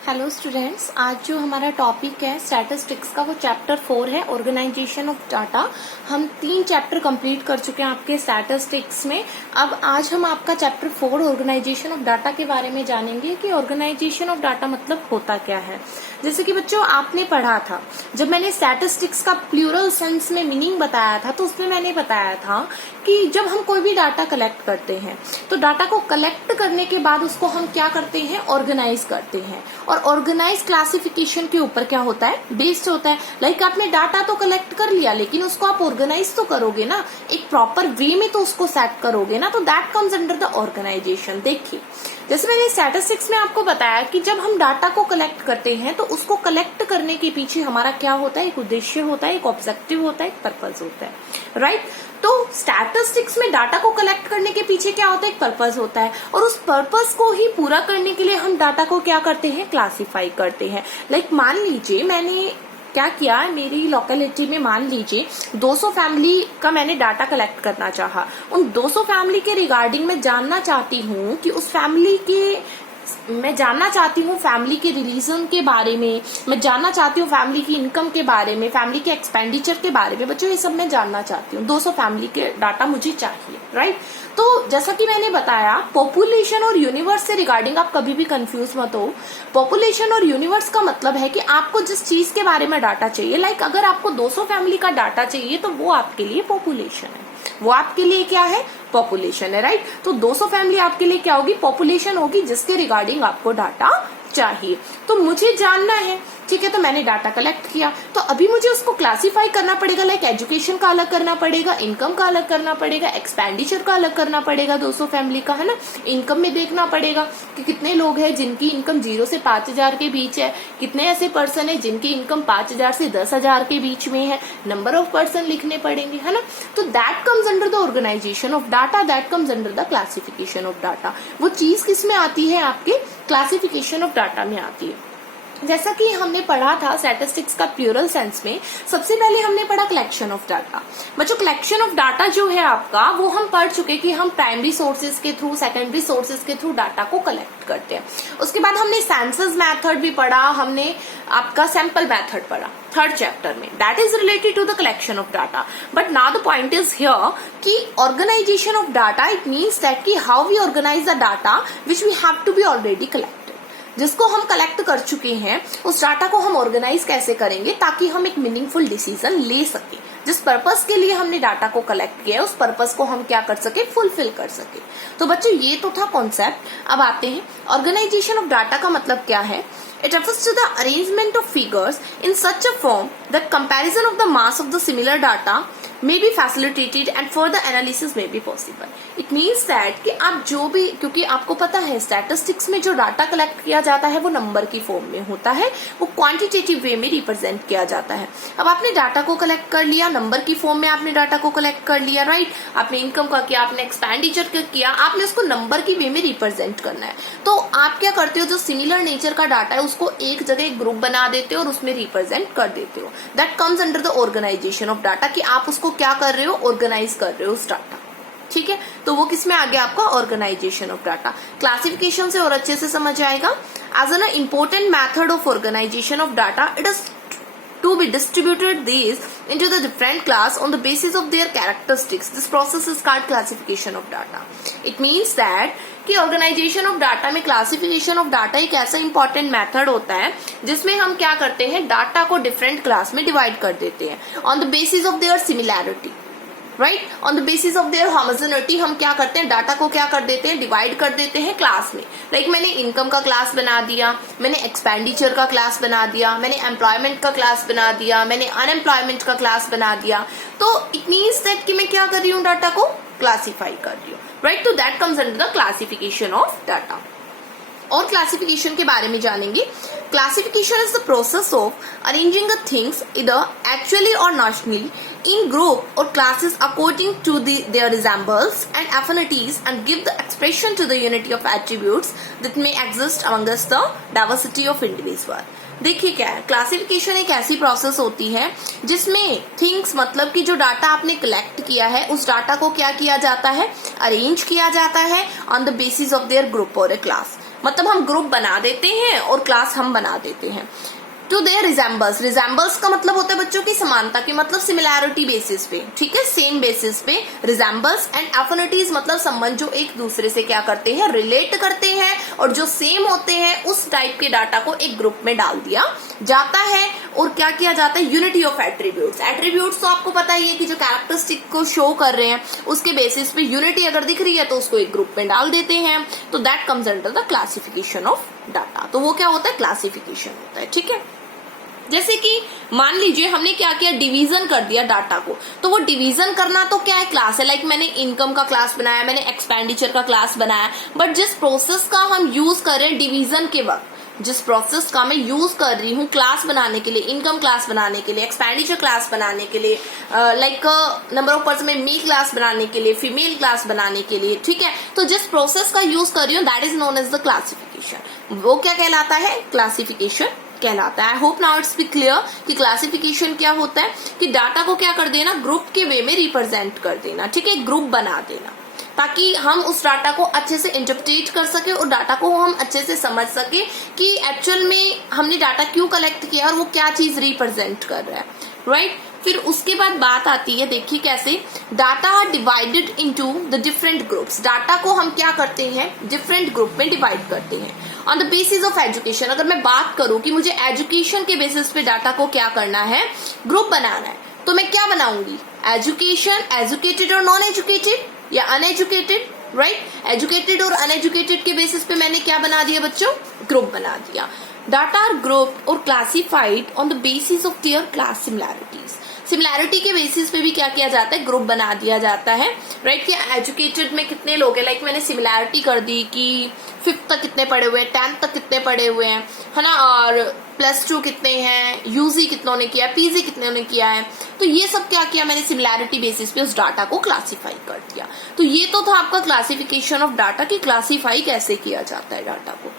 Hello students, आज जो हमारा टॉपिक है स्टैटिस्टिक्स का वो चैप्टर 4 है, ऑर्गेनाइजेशन ऑफ डाटा। हम 3 चैप्टर कंप्लीट कर चुके हैं आपके स्टैटिस्टिक्स में। अब आज हम आपका चैप्टर 4 ऑर्गेनाइजेशन ऑफ डाटा के बारे में जानेंगे कि ऑर्गेनाइजेशन ऑफ डाटा मतलब होता क्या है। जैसे कि बच्चों आपने पढ़ा था, जब मैंने स्टैटिस्टिक्स का प्लूरल सेंस में मीनिंग बताया था तो उसमें मैंने बताया था कि जब हम कोई भी डाटा कलेक्ट करते हैं तो डाटा को कलेक्ट करने के बाद उसको हम क्या करते हैं, ऑर्गेनाइज करते हैं। और ऑर्गेनाइज क्लासिफिकेशन के ऊपर क्या होता है, बेस्ड होता है। लाइक आपने डाटा तो कलेक्ट कर लिया लेकिन उसको आप ऑर्गेनाइज तो करोगे ना, एक प्रॉपर वे में तो उसको सेट करोगे ना, तो that comes under the organisation. देखिए जैसे मैंने स्टैटिस्टिक्स में आपको बताया कि जब हम डाटा को कलेक्ट करते हैं तो उसको कलेक्ट करने के पीछे हमारा क्या होता है, एक उद्देश्य होता है, एक ऑब्जेक्टिव होता है, एक पर्पज होता है, राइट। तो स्टैटिस्टिक्स में डाटा को कलेक्ट करने के पीछे क्या होता है, एक पर्पज होता है, और उस पर्पज को ही पूरा करने के लिए हम डाटा को क्या करते हैं, क्लासिफाई करते हैं। लाइक मान लीजिए मैंने क्या किया, मेरी लोकेलिटी में मान लीजिए 200 फैमिली का मैंने डाटा कलेक्ट करना चाहा। उन 200 फैमिली के रिगार्डिंग मैं जानना चाहती हूँ कि उस फैमिली के मैं जानना चाहती हूँ फैमिली के रिलीजन के बारे में, मैं जानना चाहती हूँ फैमिली की इनकम के बारे में, फैमिली के एक्सपेंडिचर के बारे में। बच्चों ये सब मैं जानना चाहती हूँ, 200 फैमिली के डाटा मुझे चाहिए, राइट। तो जैसा कि मैंने बताया, पॉपुलेशन और यूनिवर्स से रिगार्डिंग आप कभी भी कंफ्यूज मत हो। पॉपुलेशन और यूनिवर्स का मतलब है कि आपको जिस चीज के बारे में डाटा चाहिए, लाइक अगर आपको 200 फैमिली का डाटा चाहिए तो वो आपके लिए पॉपुलेशन है, वो आपके लिए क्या है, पॉपुलेशन है, राइट। तो 200 फैमिली आपके लिए क्या होगी, पॉपुलेशन होगी, जिसके रिगार्डिंग आपको डाटा चाहिए। तो मुझे जानना है, ठीक है, तो मैंने डाटा कलेक्ट किया, तो अभी मुझे उसको क्लासिफाई करना पड़ेगा। लाइक एजुकेशन का अलग करना पड़ेगा, इनकम का अलग करना पड़ेगा, एक्सपेंडिचर का अलग करना पड़ेगा 200 फैमिली का, है ना। इनकम में देखना पड़ेगा कि कितने लोग हैं जिनकी इनकम 0 से 5,000 के बीच है, कितने ऐसे पर्सन है जिनकी इनकम 5,000 से 10,000 के बीच में है, नंबर ऑफ पर्सन लिखने पड़ेंगे, है ना। तो that comes under the organisation of data, that comes under the classification of data. वो चीज किस में आती है, आपके क्लासिफिकेशन ऑफ डाटा में आती है। जैसा कि हमने पढ़ा था स्टैटिस्टिक्स का प्लूरल सेंस में, सबसे पहले हमने पढ़ा कलेक्शन ऑफ डाटा। बच्चों कलेक्शन ऑफ डाटा जो है आपका, वो हम पढ़ चुके कि हम प्राइमरी सोर्सेज के थ्रू, सेकेंडरी सोर्सेज के थ्रू डाटा को कलेक्ट करते हैं। उसके बाद हमने सेंसस मेथड भी पढ़ा, हमने आपका सैंपल मेथड पढ़ा 3rd चैप्टर में, that is related to the collection of data. But now the point is here कि organisation of data, it means that कि how we organise the data which we have to be already collect. जिसको हम collect कर चुके हैं उस data को हम ऑर्गेनाइज कैसे करेंगे ताकि हम एक मीनिंगफुल डिसीजन ले सके। जिस पर्पस के लिए हमने डाटा को कलेक्ट किया है उस पर्पस को हम क्या कर सके, फुलफिल कर सके। तो बच्चों ये तो था कॉन्सेप्ट। अब आते हैं ऑर्गेनाइजेशन ऑफ डाटा का मतलब क्या है। It refers to the arrangement of figures in such a form that comparison of the mass of the similar data may be facilitated and further analysis may be possible. It means that कि आप जो भी, क्योंकि आपको पता है statistics में जो डाटा कलेक्ट किया जाता है वो नंबर की फॉर्म में होता है, वो क्वांटिटेटिव वे में रिप्रेजेंट किया जाता है। अब आपने डाटा को कलेक्ट कर लिया, नंबर की फॉर्म में आपने डाटा को कलेक्ट कर लिया, राइट। आपने इनकम का किया, आपने एक्सपेंडिचर का किया, आपने उसको नंबर की वे में रिप्रेजेंट करना है। तो आप क्या करते हो, जो सिमिलर नेचर का डाटा है उसको एक जगह एक ग्रुप बना देते हो और उसमें रिप्रेजेंट कर देते हो। That comes under the organisation of data, कि आप उसको क्या कर रहे हो, ऑर्गेनाइज कर रहे हो उस डाटा, ठीक है। तो वो किसमें आ गया आपका, ऑर्गेनाइजेशन ऑफ डाटा। क्लासिफिकेशन से और अच्छे से समझ आएगा। As an important method of organisation of data, it is to be distributed these into the different class on the basis of their characteristics. This process is called classification of data. It means that कि organisation of data में classification of data एक ऐसा important method होता है जिसमें हम क्या करते हैं, डाटा को डिफरेंट क्लास में डिवाइड कर देते हैं on the basis of their similarity, right. On the basis of their homogeneity हम क्या करते हैं, डाटा को क्या कर देते हैं, डिवाइड कर देते हैं क्लास में। लाइक मैंने इनकम का क्लास बना दिया, मैंने एक्सपेंडिचर का क्लास बना दिया, मैंने एम्प्लॉयमेंट का क्लास बना दिया, मैंने अनएम्प्लॉयमेंट का क्लास बना दिया। तो इट मीन्स दैट कि मैं क्या कर रही हूँ, डाटा को क्लासिफाई कर रही हूँ, राइट। तो that comes under the classification of data. और क्लासिफिकेशन के बारे में जानेंगे। Classification is the process of arranging the things इधर एक्चुअली और नॉशनली in group or classes according to their resemblance and affinities and give the expression to the unity of attributes that may exist amongst the diversity of individual. देखिए क्या है, classification एक ऐसी process होती है जिसमें थिंग्स मतलब कि जो डाटा आपने कलेक्ट किया है उस डाटा को क्या किया जाता है, अरेंज किया जाता है on the basis of their group और ए क्लास। मतलब हम ग्रुप बना देते हैं और क्लास हम बना देते हैं। टू देयर रिजेम्बल्स, रिजेम्बल्स का मतलब होता है बच्चों की समानता की, मतलब सिमिलैरिटी बेसिस पे, ठीक है, सेम बेसिस पे रिजेम्बल्स। एंड एफिनिटीज मतलब संबंध जो एक दूसरे से क्या करते हैं, रिलेट करते हैं, और जो सेम होते हैं उस टाइप के डाटा को एक ग्रुप में डाल दिया जाता है। और क्या किया जाता है, यूनिटी ऑफ एट्रीब्यूट्स। एट्रीब्यूट्स तो आपको पता ही है कि जो कैरेक्टरिस्टिक को शो कर रहे हैं उसके बेसिस पे यूनिटी अगर दिख रही है तो उसको एक ग्रुप में डाल देते हैं, तो that comes under the classification of data. तो वो क्या होता है, क्लासिफिकेशन होता है, ठीक है। जैसे कि मान लीजिए हमने क्या किया, डिवीजन कर दिया डाटा को, तो वो डिवीजन करना तो क्या है, क्लास है। लाइक मैंने इनकम का क्लास बनाया, मैंने एक्सपेंडिचर का क्लास बनाया, बट जिस प्रोसेस का हम यूज कर रहे हैं डिवीजन के वक्त, जिस प्रोसेस का मैं यूज कर रही हूँ क्लास बनाने के लिए, इनकम क्लास बनाने के लिए, एक्सपेंडिचर क्लास बनाने के लिए, लाइक नंबर ऑफ पर्सन में मेल क्लास बनाने के लिए, फीमेल क्लास बनाने के लिए, ठीक है, तो जिस प्रोसेस का यूज कर रही हूँ that is known as the classification. वो क्या कहलाता है, क्लासिफिकेशन कहलाता है। I hope now it's be clear कि क्लासिफिकेशन क्या होता है, कि डाटा को क्या कर देना, ग्रुप के वे में रिप्रेजेंट कर देना, ठीक है, ग्रुप बना देना, ताकि हम उस डाटा को अच्छे से इंटरप्रेट कर सके और डाटा को हम अच्छे से समझ सके कि एक्चुअल में हमने डाटा क्यों कलेक्ट किया और वो क्या चीज रिप्रेजेंट कर रहा है, राइट। फिर उसके बाद बात आती है, देखिए कैसे data are divided into the different groups. Data को हम क्या करते हैं, डिफरेंट ग्रुप में डिवाइड करते हैं on the basis of education. अगर मैं बात करूं कि मुझे एजुकेशन के बेसिस पे डाटा को क्या करना है, ग्रुप बनाना है, तो मैं क्या बनाऊंगी, एजुकेशन, एजुकेटेड और नॉन एजुकेटेड या अनएजुकेटेड, राइट। एजुकेटेड और अनएजुकेटेड के बेसिस पे मैंने क्या बना दिया बच्चों, ग्रुप बना दिया। डाटा आर ग्रुप और classified on the basis of their class similarities. Similarity के बेसिस पे भी क्या किया जाता है, ग्रुप बना दिया जाता है, राइट। कि एजुकेटेड में कितने लोग हैं, लाइक मैंने सिमिलैरिटी कर दी कि 5th तक कितने पढ़े हुए हैं, 10th तक कितने पढ़े हुए हैं, है ना, और +2 कितने हैं, यूजी कितनों ने किया, पीजी कितनों ने किया है। तो ये सब क्या किया मैंने, सिमिलैरिटी बेसिस पे उस डाटा को क्लासिफाई कर दिया। तो ये तो था आपका क्लासिफिकेशन ऑफ डाटा, कि क्लासिफाई कैसे किया जाता है डाटा को,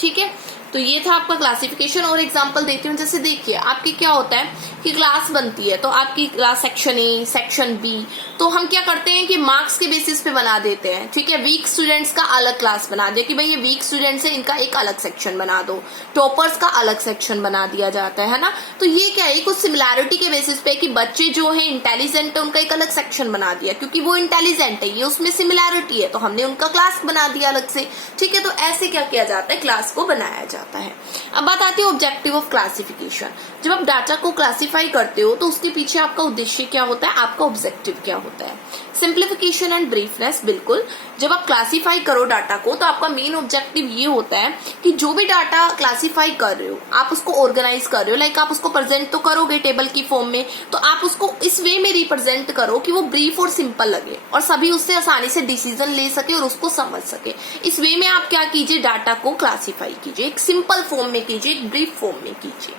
ठीक है। तो ये था आपका क्लासिफिकेशन। और एग्जांपल देती हूँ, जैसे देखिए आपकी क्या होता है कि क्लास बनती है, तो आपकी class section A, section B, तो हम क्या करते हैं कि मार्क्स के बेसिस पे बना देते हैं, ठीक है। वीक स्टूडेंट्स का अलग क्लास बना दिया कि भाई ये वीक स्टूडेंट्स है, इनका एक अलग सेक्शन बना दो, टॉपर्स का अलग सेक्शन बना दिया जाता है ना। तो ये क्या है, कुछ सिमिलैरिटी के बेसिस पे कि बच्चे जो है इंटेलिजेंट है उनका एक अलग सेक्शन बना दिया, क्योंकि वो इंटेलिजेंट है, ये उसमें सिमिलैरिटी है, तो हमने उनका क्लास बना दिया अलग से, ठीक है। तो ऐसे क्या किया जाता है, क्लास को बनाया जाता है। अब बात आती है ऑब्जेक्टिव ऑफ क्लासिफिकेशन। जब आप डाटा को क्लासिफाई करते हो तो उसके पीछे आपका उद्देश्य क्या होता है, आपका ऑब्जेक्टिव क्या होता है। सिंप्लीफिकेशन एंड ब्रीफनेस, बिल्कुल। जब आप क्लासिफाई करो डाटा को तो आपका मेन ऑब्जेक्टिव ये होता है कि जो भी डाटा क्लासिफाई कर रहे हो आप उसको ऑर्गेनाइज कर रहे हो, लाइक आप उसको प्रेजेंट तो करोगे टेबल की फॉर्म में, तो आप उसको इस वे में रिप्रेजेंट करो कि वो ब्रीफ और सिंपल लगे और सभी उससे आसानी से डिसीजन ले सके और उसको समझ सके। इस वे में आप क्या कीजिए, डाटा को क्लासिफाई कीजिए, एक सिंपल फॉर्म में कीजिए, एक ब्रीफ फॉर्म में कीजिए।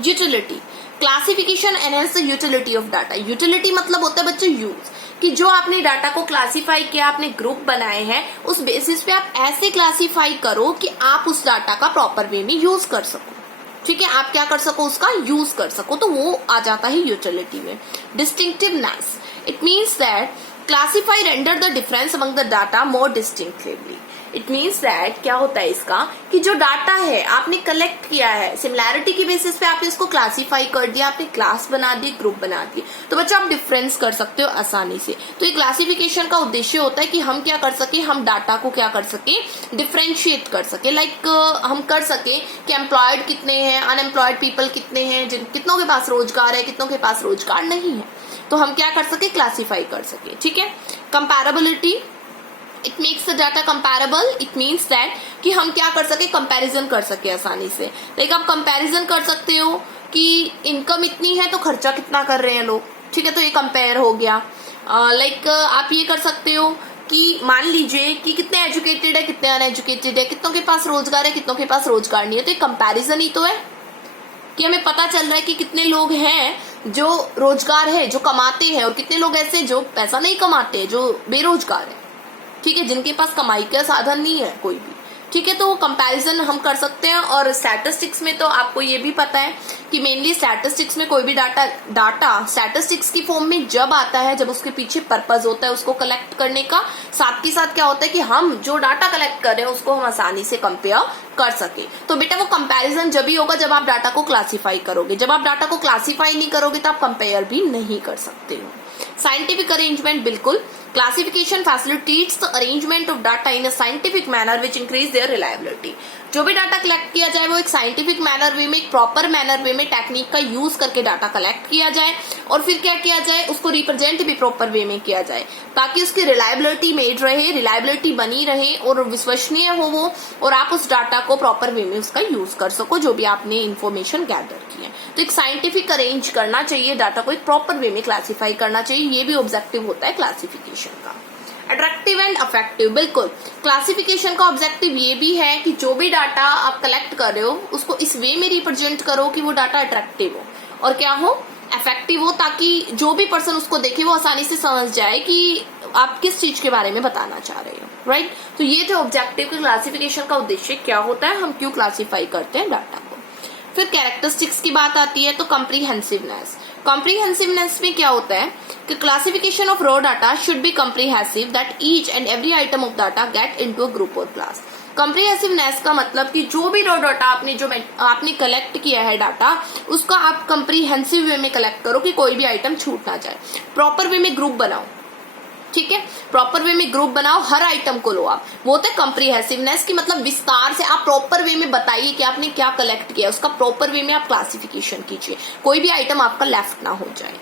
Utility, classification enhance the utility of data. Utility मतलब होता है बच्चों यूज, कि जो आपने डाटा को क्लासिफाई किया, आपने ग्रुप बनाए हैं, उस बेसिस पे आप ऐसे क्लासिफाई करो कि आप उस डाटा का प्रॉपर वे में यूज कर सको, ठीक है, आप क्या कर सको, उसका यूज कर सको, तो वो आ जाता है यूटिलिटी में। Distinctiveness, it means that classify render the difference among the data more distinctively. It means that क्या होता है इसका, कि जो डाटा है आपने कलेक्ट किया है सिमिलैरिटी की बेसिस पे, आपने इसको क्लासिफाई कर दिया, आपने क्लास बना दी, ग्रुप बना दिए, तो बच्चों आप डिफरेंस कर सकते हो आसानी से। तो ये क्लासिफिकेशन का उद्देश्य होता है कि हम क्या कर सके, हम डाटा को क्या कर सके, डिफरेंशिएट कर सके। लाइक हम कर सके कि एम्प्लॉयड कितने हैं, अनएम्प्लॉयड पीपल कितने हैं, कितनों के पास रोजगार है, कितनों के पास रोजगार नहीं है, तो हम क्या कर सके, क्लासिफाई कर सके, ठीक है। Comparability, it makes the data comparable. It means that कि हम क्या कर सके, कंपैरिजन कर सके आसानी से। लाइक आप कंपैरिजन कर सकते हो कि इनकम इतनी है तो खर्चा कितना कर रहे हैं लोग, ठीक है, तो ये कंपेयर हो गया। लाइक आप ये कर सकते हो कि मान लीजिए कि कितने एजुकेटेड है, कितने अनएजुकेटेड है, कितनों के पास रोजगार है, कितनों के पास रोजगार नहीं है, तो ये कंपैरिजन ही तो है कि हमें पता चल रहा है कि कितने लोग हैं जो रोजगार है, जो कमाते हैं, और कितने लोग ऐसे जो पैसा नहीं कमाते, जो बेरोजगार है, ठीक है, जिनके पास कमाई का साधन नहीं है कोई भी, ठीक है, तो वो कंपैरिजन हम कर सकते हैं। और स्टैटिस्टिक्स में तो आपको ये भी पता है कि मेनली स्टैटिस्टिक्स में कोई भी डाटा स्टैटिस्टिक्स की फॉर्म में जब आता है, जब उसके पीछे पर्पस होता है उसको कलेक्ट करने का, साथ के साथ क्या होता है कि हम जो डाटा कलेक्ट कर रहे हैं उसको हम आसानी से कंपेयर कर सके। तो बेटा वो कंपैरिजन जब ही होगा जब आप डाटा को क्लासिफाई करोगे। जब आप डाटा को क्लासिफाई नहीं करोगे तो आप कंपेयर भी नहीं कर सकते हो। साइंटिफिक अरेंजमेंट, बिल्कुल, classification facilitates the arrangement of data in a scientific manner which increase their reliability. जो भी डाटा कलेक्ट किया जाए वो एक साइंटिफिक मैनर वे में, एक प्रॉपर मैनर वे में टेक्निक का यूज करके डाटा कलेक्ट किया जाए और फिर क्या किया जाए, उसको रिप्रेजेंट भी प्रॉपर वे में किया जाए ताकि उसकी रिलायबिलिटी मेड रहे, रिलायबिलिटी बनी रहे और विश्वसनीय हो वो, और आप उस डाटा को प्रॉपर वे में उसका यूज कर सको जो भी आपने इन्फॉर्मेशन गैदर की है। तो एक साइंटिफिक अरेंज करना चाहिए डाटा को, एक प्रॉपर वे में क्लासिफाई करना चाहिए, ये भी ऑब्जेक्टिव होता है क्लासिफिकेशन का। अट्रैक्टिव एंड अफेक्टिव, बिल्कुल, क्लासिफिकेशन का ऑब्जेक्टिव ये भी है कि जो भी डाटा आप कलेक्ट कर रहे हो उसको इस वे में रिप्रेजेंट करो कि वो डाटा अट्रैक्टिव हो और क्या हो, इफेक्टिव हो, ताकि जो भी पर्सन उसको देखे वो आसानी से समझ जाए कि आप किस चीज के बारे में बताना चाह रहे हो, राइट। तो ये जो ऑब्जेक्टिव के क्लासिफिकेशन का उद्देश्य क्या होता है, हम क्यों क्लासिफाई करते हैं डाटा को। फिर कैरेक्टरिस्टिक्स की बात आती है तो कॉम्प्रिहेंसिवनेस। कॉम्प्रिहेंसिवनेस में क्या होता है कि classification of raw data should be comprehensive that each and every item of data get into a group और क्लास। कॉम्प्रिहेंसिवनेस का मतलब कि जो भी रॉ डाटा आपने कलेक्ट किया है डाटा, उसका आप कॉम्प्रिहेंसिव वे में कलेक्ट करो कि कोई भी आइटम छूट ना जाए। प्रॉपर वे में ग्रुप बनाओ, ठीक है, प्रॉपर वे में ग्रुप बनाओ, हर आइटम को लो आप। वो होता है कॉम्प्रिहेंसिवनेस की मतलब विस्तार से आप प्रॉपर वे में बताइए कि आपने क्या कलेक्ट किया, उसका प्रॉपर वे में आप क्लासिफिकेशन कीजिए, कोई भी आइटम आपका लेफ्ट ना हो जाए।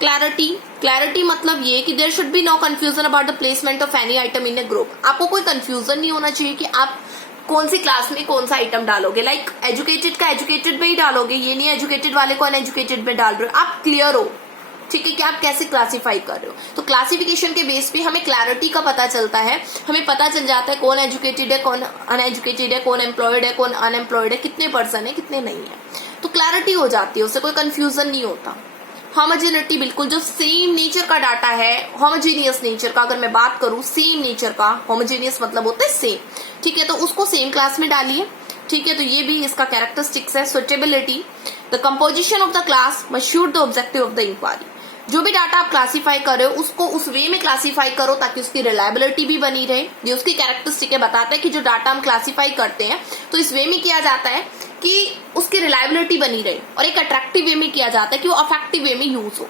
क्लैरिटी, क्लैरिटी मतलब ये कि there should be no confusion about the placement of any item in a group. आपको कोई कंफ्यूजन नहीं होना चाहिए कि आप कौन सी क्लास में कौन सा आइटम डालोगे। लाइक एजुकेटेड का एजुकेटेड में ही डालोगे, ये नहीं एजुकेटेड वाले को अनएजुकेटेड में डाल रहे हो। आप क्लियर हो, ठीक है, कि आप कैसे क्लासिफाई कर रहे हो। तो क्लासिफिकेशन के बेस पे हमें क्लैरिटी का पता चलता है, हमें पता चल जाता है कौन एजुकेटेड है, कौन अनएजुकेटेड है, कौन एम्प्लॉयड है, कौन अनएम्प्लॉयड है, कितने पर्सन है, कितने नहीं है। तो क्लैरिटी हो जाती है, उससे कोई कंफ्यूजन नहीं होता। होमोजेनिटी, बिल्कुल, जो सेम नेचर का डाटा है, होमोजीनियस नेचर का अगर मैं बात करूं, सेम नेचर का, होमोजीनियस मतलब होता है सेम, ठीक है, तो उसको सेम क्लास में डालिए, ठीक है। तो ये भी इसका कैरेक्टरिस्टिक्स है। Suitability, the composition of the class must suit the objective of the enquiry. जो भी डाटा आप क्लासिफाई कर रहे हो उसको उस वे में क्लासिफाई करो ताकि उसकी रिलायबिलिटी भी बनी रहे। ये उसकी कैरेक्टरिस्टिक है, बताता है कि जो डाटा हम क्लासिफाई करते हैं तो इस वे में किया जाता है कि उसकी रिलायबिलिटी बनी रहे, और एक अट्रैक्टिव वे में किया जाता है कि वो अफेक्टिव वे में यूज हो।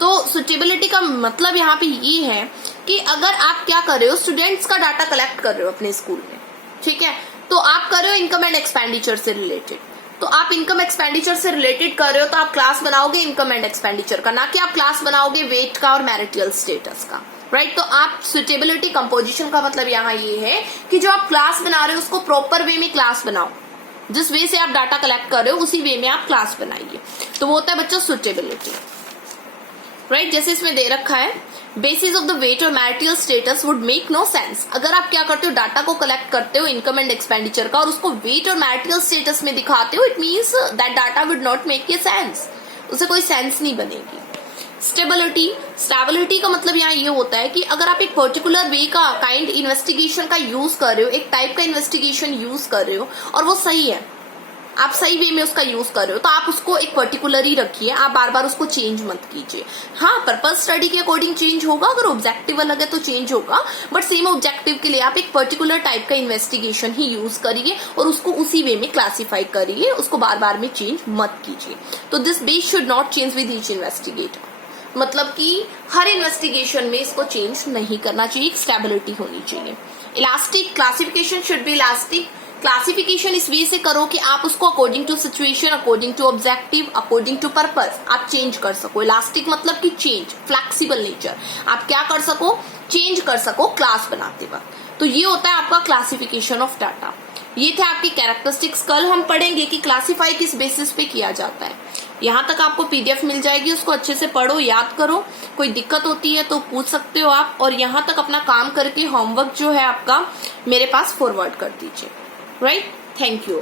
तो सुटेबिलिटी का मतलब यहाँ पे ये है कि अगर आप क्या कर रहे हो, स्टूडेंट्स का डाटा कलेक्ट कर रहे हो अपने स्कूल में, ठीक है, तो आप कर रहे हो इनकम एंड एक्सपेंडिचर से रिलेटेड। तो आप इनकम एक्सपेंडिचर से रिलेटेड कर रहे हो तो आप क्लास बनाओगे इनकम एंड एक्सपेंडिचर का, ना कि आप क्लास बनाओगे वेट का और मैरिटल स्टेटस का, राइट। तो आप सुटेबिलिटी कंपोजिशन का मतलब यहाँ ये है कि जो आप क्लास बना रहे हो उसको प्रॉपर वे में क्लास बनाओ, जिस वे से आप डाटा कलेक्ट कर रहे हो उसी वे में आप क्लास बनाइए। तो वो होता है बच्चों सुटेबिलिटी, राइट। जैसे इसमें दे रखा है, बेसिस ऑफ द वेट और marital status would make no sense. अगर आप क्या करते हो, डाटा को कलेक्ट करते हो इनकम एंड एक्सपेंडिचर का और उसको वेट और मैरिटल स्टेटस में दिखाते हो, it means that data would not make a sense, उसे कोई सेंस नहीं बनेगी। स्टेबिलिटी, स्टेबिलिटी का मतलब यहाँ ये होता है कि अगर आप एक पर्टिकुलर वे का काइंड इन्वेस्टिगेशन का यूज कर रहे हो, एक टाइप का इन्वेस्टिगेशन यूज कर रहे हो और वो सही है, आप सही वे में उसका यूज कर रहे हो, तो आप उसको एक पर्टिकुलर ही रखिए, आप बार बार उसको चेंज मत कीजिए। हाँ, पर्पस स्टडी के अकॉर्डिंग चेंज होगा, अगर ऑब्जेक्टिव अलग है तो चेंज होगा, बट सेम ऑब्जेक्टिव के लिए आप एक पर्टिकुलर टाइप का इन्वेस्टिगेशन ही यूज करिए और उसको उसी वे में क्लासिफाई करिए, उसको बार बार में चेंज मत कीजिए। तो this base should not change with each investigator, मतलब कि हर इन्वेस्टिगेशन में इसको चेंज नहीं करना चाहिए, स्टेबिलिटी होनी चाहिए। Elastic, classification should be elastic. Classification इस वे से करो कि आप उसको according to situation, according to objective, according to purpose आप चेंज कर सको। इलास्टिक मतलब कि चेंज, फ्लेक्सिबल नेचर, आप क्या कर सको, चेंज कर सको क्लास बनाते वक्त। तो ये होता है आपका क्लासिफिकेशन ऑफ डाटा। ये थे आपके कैरेक्टरिस्टिक्स। कल हम पढ़ेंगे कि क्लासिफाई किस बेसिस पे किया जाता है। यहाँ तक आपको पीडीएफ मिल जाएगी, उसको अच्छे से पढ़ो, याद करो। कोई दिक्कत होती है तो पूछ सकते हो आप, और यहाँ तक अपना काम करके होमवर्क जो है आपका मेरे पास फॉरवर्ड कर दीजिए, राइट। Thank you.